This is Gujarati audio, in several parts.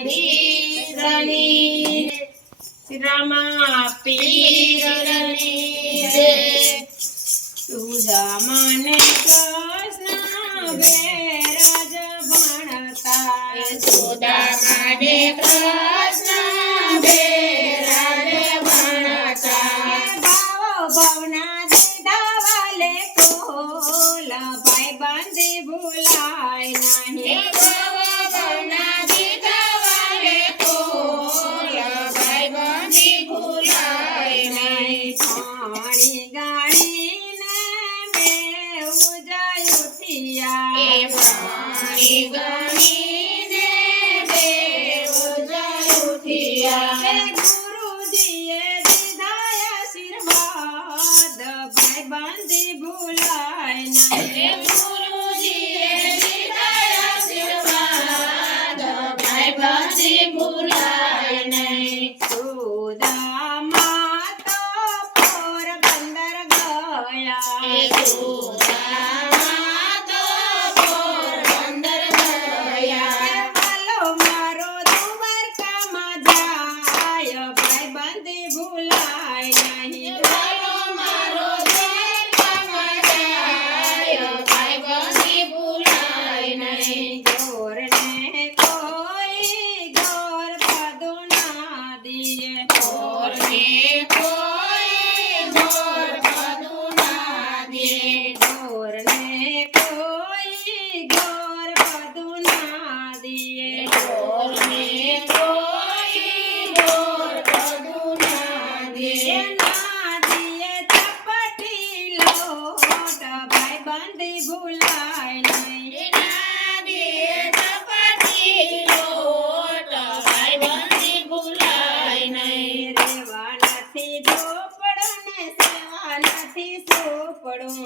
ધીરની રામા પીરની જય સુદામાને કૃષ્ણ બેરાજ ભણતા સુદામાને કૃષ્ણ બેરાજ ભણતા ભાવ ભાવના દીધા વાલે કોલ ભાઈ બાંધી ભૂલાય નહીં ભાવના દીધા વાલે કોલ ભાઈ બાંધી ભૂલાય નહીં પાણી ગાણીને મેં ઉજાય ઉઠિયા પાણી ગણીને બેવ જાય ઉઠિયા ગુરુજીએ દીધા આશીર્વાદ ભાઈ બાંધી ભૂલાય નહીં ગુરુજીએ દીધા આશીર્વાદ ભાઈ બાંધી ભૂલાય નહીં સુદામા તો પોરબંદર ગયા સુદામા તો પોરબંદર ગયા વાલો મારો દ્વારકામાં જાય ભાઈ બાંધી ભૂલાય નહીં વાલો મારો દ્વારકામાં જાય ભાઈ બાંધી ભૂલાય નહીં ગોરને કોઈ ગોર પદું ના દિયે ગોરને કોઈ ગોર પદું ના દે ગોરને કોઈ ગોર પદું ના દિયે ગોરને કોઈ ગોર પદું ના દે ના દિયે ચપટી લોટ ભાઈ બાંધી ભૂલાય નહીં ના દે ચપટી લોટ ભાઈ બાંધી ભૂલાય નહીં રેવા નથી ઝોપડું ને સેવા નથી સોપડું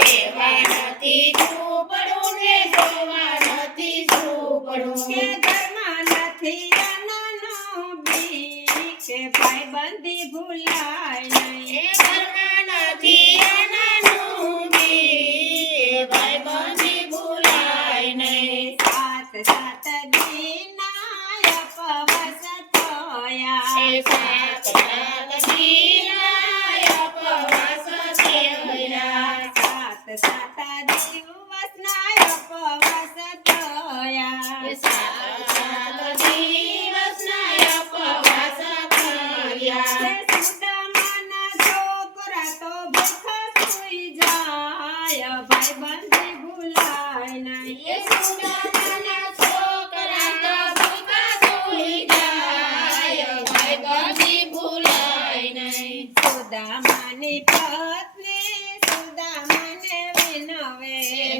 રેવા નથી ઝૂંપડું ને સોવા નથી ઝૂંપડું કે ઘરમાં નથી અન્નનો બી કે ભાઈ બાંધી ભૂલાય નહીં એ ઘરમાં નથી અન્નનું બી ભાઈ બાંધી ભૂલાય નહીં સાત સાત દીના અપવાસ થયા એ સાત સાત દીના ઉપવાસ થયા સાત સાત દિવસના અપવાસ થયા એ સાત સાત દિવસના ઉપવાસ થયા સુદામાના છોકરા તો ભૂખા સૂઈ જાય ભાઈ બાંધી ભૂલાય નહીં એ સુદામાના છોકરા તો ભૂખા સૂઈ જાય ભાઈ બાંધી ભૂલાય નહીં સુદામાની પત્ની સુદામાને વિનવે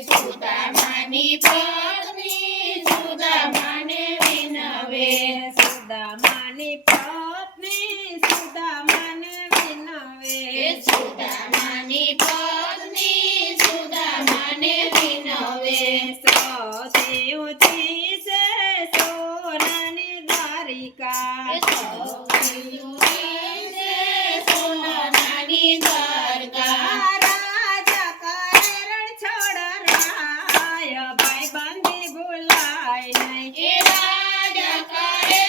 સુદામાની પત્ની સુદામાને વિનવે સુદામાની પત્ની સુદામાને વિનવે સુદામાની પત્ની સુદામાને વિનવે સૌથી ઊંચી છે સોનાની દ્વારિકા સોનાની દરગાહ રાજા કરણ છોડ રાય ભાઈ બાંધી ભૂલાય નહીં એ રાજા કરે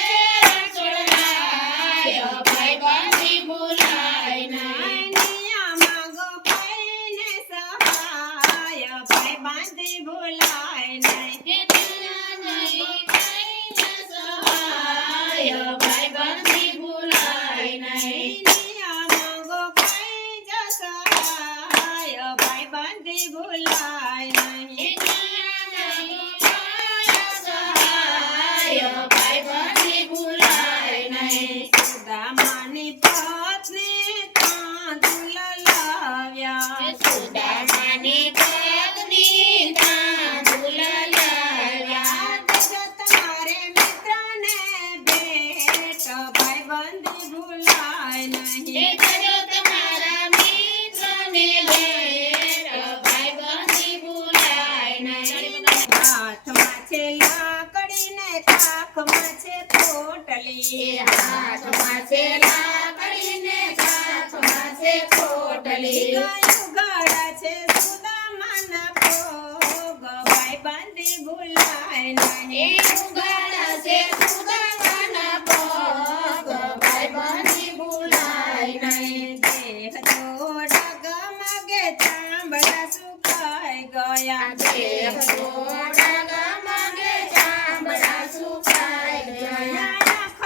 રણછોડરાય ભાઈ બાંધી ભૂલાય નહીં નિયા માંગો કોઈને સહાય ભાઈ બાંધી ભૂલાય નહીં એ દિયા નહીં કઈને સહાય ભાઈ બાંધી ભૂલાય નહીં નિયા માંગો કોઈ જ સહાય ભાઈ બાંધી ભૂલાય એ નહીં દિયા નહીં કઈને સહાય ભાઈ બાંધી ભૂલાય નહીં સુદામાની પત્ની તાંદુલ લાવ્યા સુદામાની પત્ની તાંદુલ લાવ્યા તમારે મિત્રને ભેટ ભાઈ બાંધી ભૂલાય એ નહીં કરજો તમારા મિત્રને ભેટ ભાઈ બાંધી ભૂલાય નહીં હાથમાં છે લાકડી ને કાખમાં છે પોટલી હાથમાં છે લાકડી ને કાખમાં છે પોટલી ગળા છે સુદામાના ભોગ ભાઈ બાંધી ભૂલાય નહીં એ ઉગાડા છે સુદામા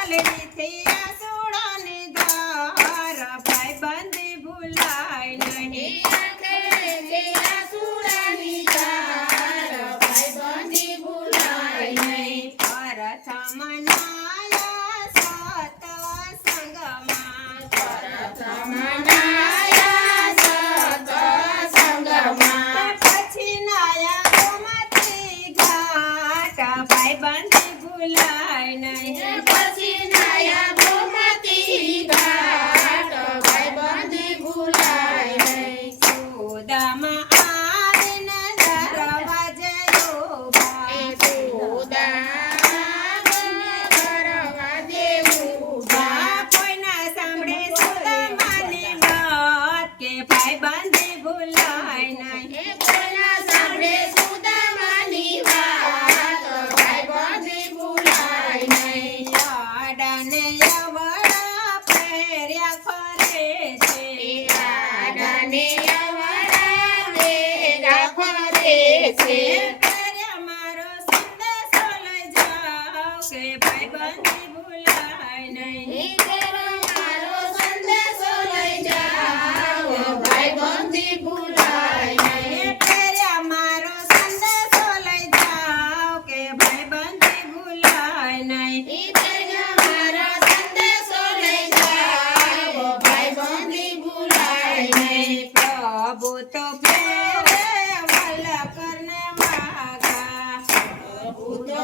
આંગળીથી આસુડાની ધાર ભાઈબંધી ભૂલાય નહીં. પ્રથમ નાયા સત્સંગમાં, પછી નાયા ગોમતી ઘાટ ભાઈબંધી ભૂલાય નહીં. સુદામા આવીને દરવાજે ઊભા, કોઈ ના સાંભળે સુદામાની વાત કે ભાઈબંધી ભૂલાય નહીં. લાડાને યવડા પહેર્યા ફરે છે. પહેર્યા મારો સંદેશો લઈ જાઓ કે ભાઈબંધી ભૂલાય નહીં. પહેર્યા મારો સંદેશો લઈ જાઓ કે ભાઈબંધી ભૂલાય નહીં. પ્રભુ તો ફેરે વલ્લકરને વાગા, પ્રભુ તો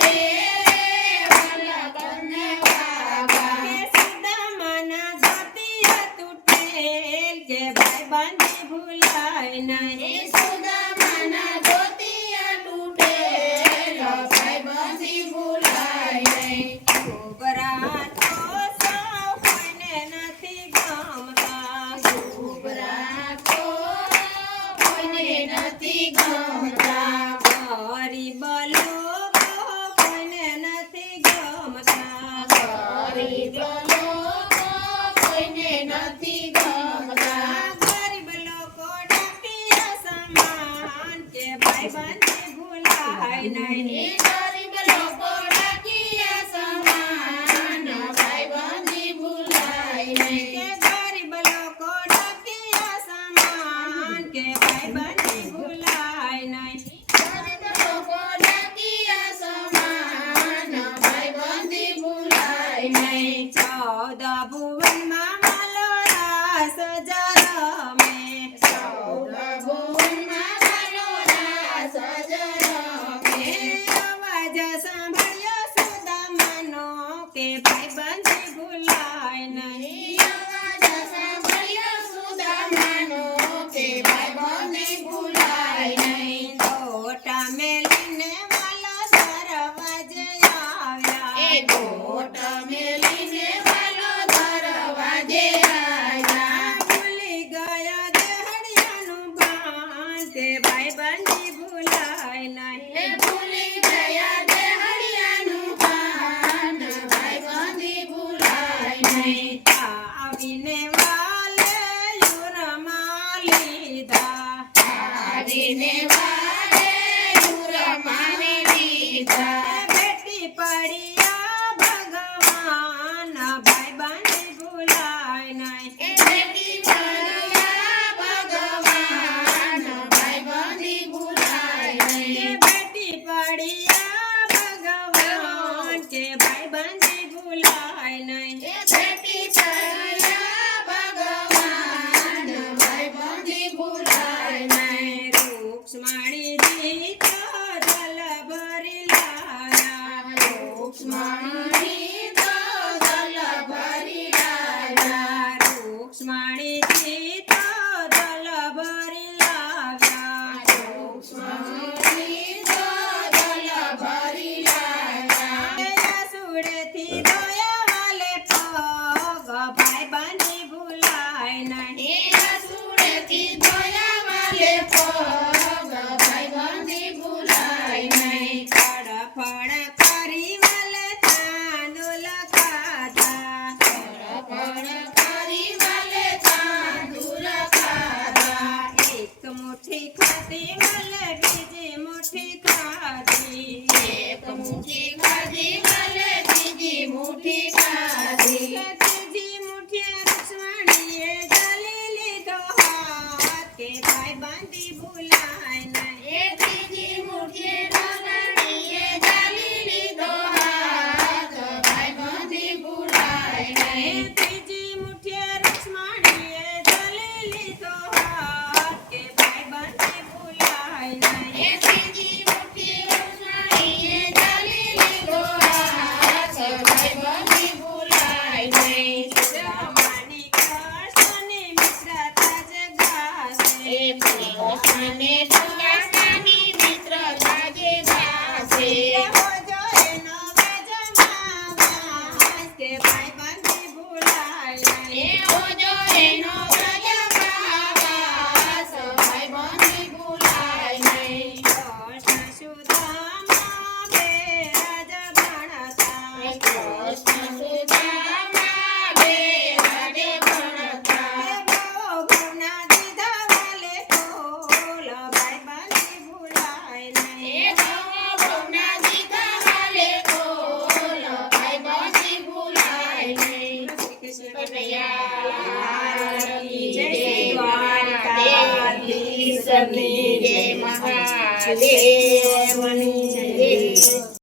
ફેરે વલ્લકરને વાગા. કે સુદામાના ધોતિયા તૂટેલ કે ભાઈબંધી ભૂલાય નહીં. ઘૂઘરા તો સૌ કોઈને નથી ગમતા. ગરીબ લોકો કોઈને નથી ગમતા. ગરીબ લોકો ડાકિયા સમાન કે ભાઈબંધી ભૂલાય નહીં. કે ગરીબ લોકો ડાકિયા સમાન કે ભાઈબંધી ભૂલાય નહીં. ચૌદ ભુવનમાં માલો રાસ જરમે. અવાજ સાંભળ્યો સુદામાનો કે ભાઈબંધી ભૂલાય નહીં. દોટા મેલીને માલો દરવાજે આવ્યા. ભૂલી ગયા દેહડિયાનું ભાન કે ભાઈબંધી ભૂલાય નહીં. આવીને વાલે યુરમાં લીધા. બેટી પડ્યા ભગવાન ભાઈબંધી ભૂલાય નહીં. કે બેટી પડ્યા ભગવાન કે ભાઈબંધી ભૂલાય નહીં. રૂક્ષ્મણીજી તો જલ ભરી લાવ્યા. રૂક્ષ્મણીજી તો જલ ભરી લાવ્યા. સુડેથી દોયા વાલે પગ ભાઈબંધી ભૂલાય નહીં. ફળ કરી વાલે તાંદુલ ખાધા. ખાધી મળે બીજી મુઠ્ઠી ખાધી એક મુઠ્ઠી ખાધી ભલે બીજી મુઠ્ઠી ખાધી ત્રીજી મુઠ્ઠીએ રૂક્ષ્મણીએ જલી લીધો હાથ કે ભાઈ બાંધી ભૂલાય નહીં એ ત્રીજી મુઠ્ઠીએ રૂક્ષ્મણીએ જાલી લીધો હાથ ભાઈબંધી ભૂલાય નહીં ત્રીજી મુઠ્ઠીએ રૂક્ષ્મણીએ જલી લીધો હાથ કે ભાઈ બાંધી ભૂલાય નહીં એ ત્રીજી મુઠ્ઠી રૂક્ષ્મણીએ જાલી લીધો હાથ ભાઈબંધી ભૂલાય નહીં રામાની કૃષ્ણની મિત્રતા જગાશે એ કૃષ્ણને સુદાસની મિત્રતા જે ગાશે હોજો એનો વેજમાં વાસ કે ભાઈ બાંધી ભૂલાય એ નહીં ઓજો એનો વ્રજભાવાસ ભાઈબંધી ભૂલાય નહીં કૃષ્ણ સુદામા બે રાજ ભણતા કૃષ્ણ સુદામા બે રાજે ભણતા ભવના દીધા વાલે કોલ ભાઈ બાંધી ભૂલાય એ નહીં ભવના દીધા હાલે કોલ ભાઈબંધી ભૂલાય નહીં જય દ્વારકાધીશની જય મહાદેવ